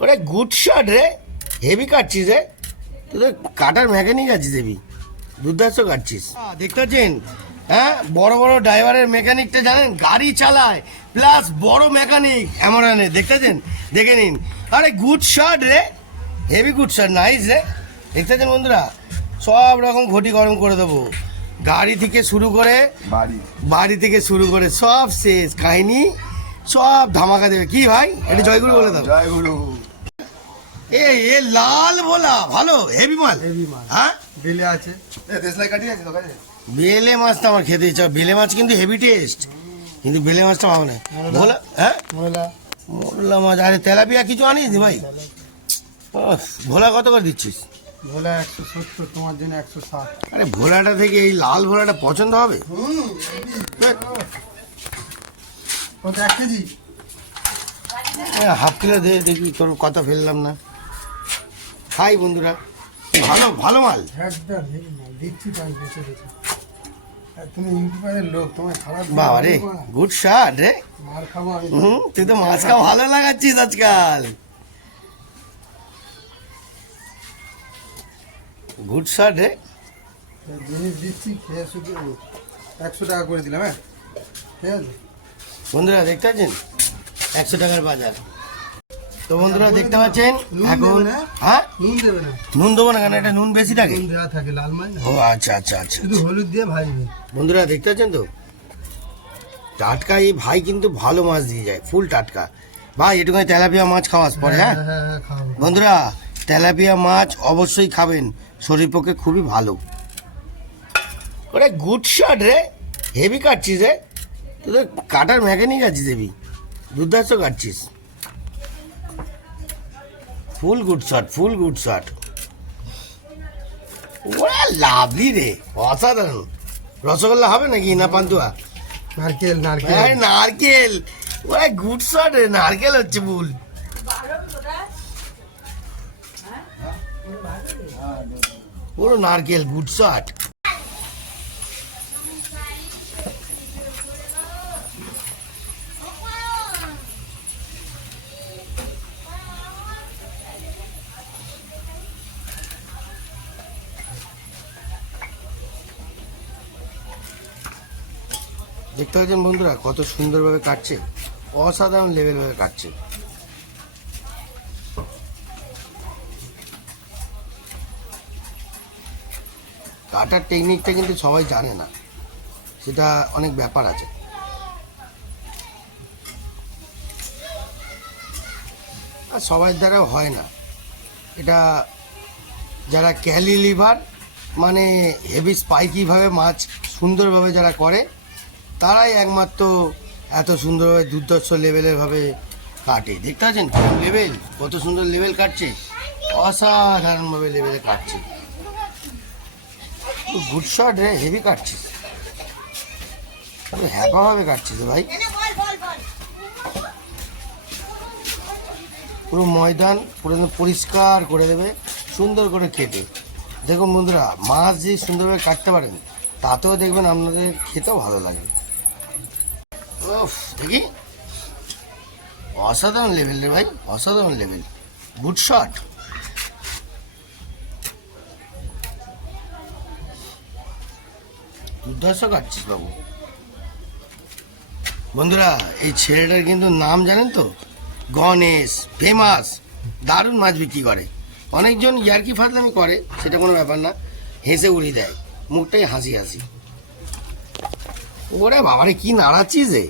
ওরে good shot রে। Heavy কাটছিস রে। তোদের কাটার মেকানিক আছিস দেবি দুর্দাস্ত কাটছিস। দেখতে পাচ্ছেন? হ্যাঁ? বড় বড় ড্রাইভারের মেকানিকটা জানেন? গাড়ি চালায় প্লাস বড় মেকানিক এমন আনে দেখতে পাচ্ছেন? দেখে নিন। আরে গুড শট রে। হেভি গুড শট নাইস রে। দেখতে পাচ্ছেন বন্ধুরা? সব রকম ঘটি গরম করে দেবো। গাড়ি থেকে শুরু করে বাড়ি। বাড়ি থেকে শুরু করে সব শেষ। কাহিনী? সব ধামাকা দেবে। কি ভাই? এটা জয়গুরু বলে দাও। জয় গুরু এ এ লাল ভোলা ভালো হেভি মাল। হেভি মাল। হ্যাঁ? বিলে আছে। দেশলাই কাটি আছে তো কাছে বেলে মাছটা আমার খেতে ইচ্ছা বেলে মাছ কিন্তু হেভি টেস্ট কিন্তু বেলে মাছটা ভালো না। ভোলা হ্যাঁ? মহিলা মোরলা মাছ আরে তেলাপিয়া কিছু আনিস ভাই? ভোলা কত করে দিচ্ছিস? ভোলা একশো সত্তর তোমার জন্য একশো ষাট। আরে ভোলাটা থেকে এই লাল ভোলাটা পছন্দ হবে? কত এক কেজি। হাফ কিলো দে দেখি তোর কত ফেললাম না। হাই বন্ধুরা ভালো? ভালো মাল? তুমি ইউটিউবারের লোক তোমার খারাপ বাবা রে গুড শট রে। মার খাব হুম তুই তো মাছটা ভালো লাগাচ্ছিস আজকাল। গুড শট রে। জিনিস দিচ্ছি খেয়ে শুধু একশো টাকা করে দিলাম হ্যাঁ? ঠিক আছে? বন্ধুরা দেখতে পাচ্ছেন? একশো টাকার বাজার। তো বন্ধুরা দেখতে পাচ্ছেন এখন হ্যাঁ? নুন দেবে না। নুন দেবো না কেন এটা নুন বেশি থাকে। নুন দেওয়া থাকে লাল মাছ ও আচ্ছা আচ্ছা আচ্ছা শুধু হলুদ দিয়ে ভাজবে। বন্ধুরা দেখতে পাচ্ছেন তো? টাটকা এই ভাই কিন্তু ভালো মাছ দিয়ে যায় ফুল টাটকা। ভাই এটুখানি তেলাপিয়া মাছ খাওয়াস পরে হ্যাঁ হ্যাঁ? হ্যাঁ হ্যাঁ বন্ধুরা তেলাপিয়া মাছ অবশ্যই খাবেন শরীর পক্ষে খুবই ভালো। ওরে গুড শট রে হেভি কাটছিস রে। তোদের কাটার মেকানিক আছিস হেভি দুর্দাস্ত কাটছিস। Full good shot full good shot. ওরা লাভলি রে অসাধারণ। রসগোল্লা হবে নাকি না পান্তুয়া? নারকেল নারকেল। আরে নারকেল ওরা গুড শট রে নারকেল হচ্ছে ফুল পুরো নারকেল গুড শট। দেখতে পাচ্ছেন বন্ধুরা, কত সুন্দরভাবে কাটছে। অসাধারণ লেভেলভাবে কাটছে। কাটার টেকনিকটা কিন্তু সবাই জানে না। সেটা অনেক ব্যাপার আছে। আর সবার দ্বারাও হয় না। এটা যারা ক্যালি লিভার মানে হেভি স্পাইকিভাবে মাছ সুন্দরভাবে যারা করে তারাই একমাত্র এত সুন্দরভাবে দুর্দর্শ লেভেলের ভাবে কাটে। দেখতে পাচ্ছেন লেভেল কত সুন্দর লেভেল কাটছে? অসাধারণভাবে লেভেলে কাটছে। গুড শট রে হেভি কাটছিস হ্যাপাভাবে রে ভাই। পুরো ময়দান পুরো পরিষ্কার করে দেবে, সুন্দর করে কেটে। দেখুন বন্ধুরা, মাছ যে সুন্দরভাবে কাটতে পারেন, তাতেও দেখবেন আপনাদের খেতেও ভালো লাগবে ওফ, দেখি। অসাধারণ লেভেল রে ভাই, অসাধারণ লেভেল গুড শট দুর্দর্শ কাটছিস বাবু। বন্ধুরা, এই ছেলেটার কিন্তু নাম জানেন তো? গণেশ ফেমাস দারুণ মাছ বিক্রি করে। অনেকজন ইয়ার্কি ফাজলামি করে, সেটা কোনো ব্যাপার না। হেসে উড়িয়ে দেয়। মুখটাই হাসি হাসি। ওরে বাবারে, কি নাড়াচ্ছিস রে?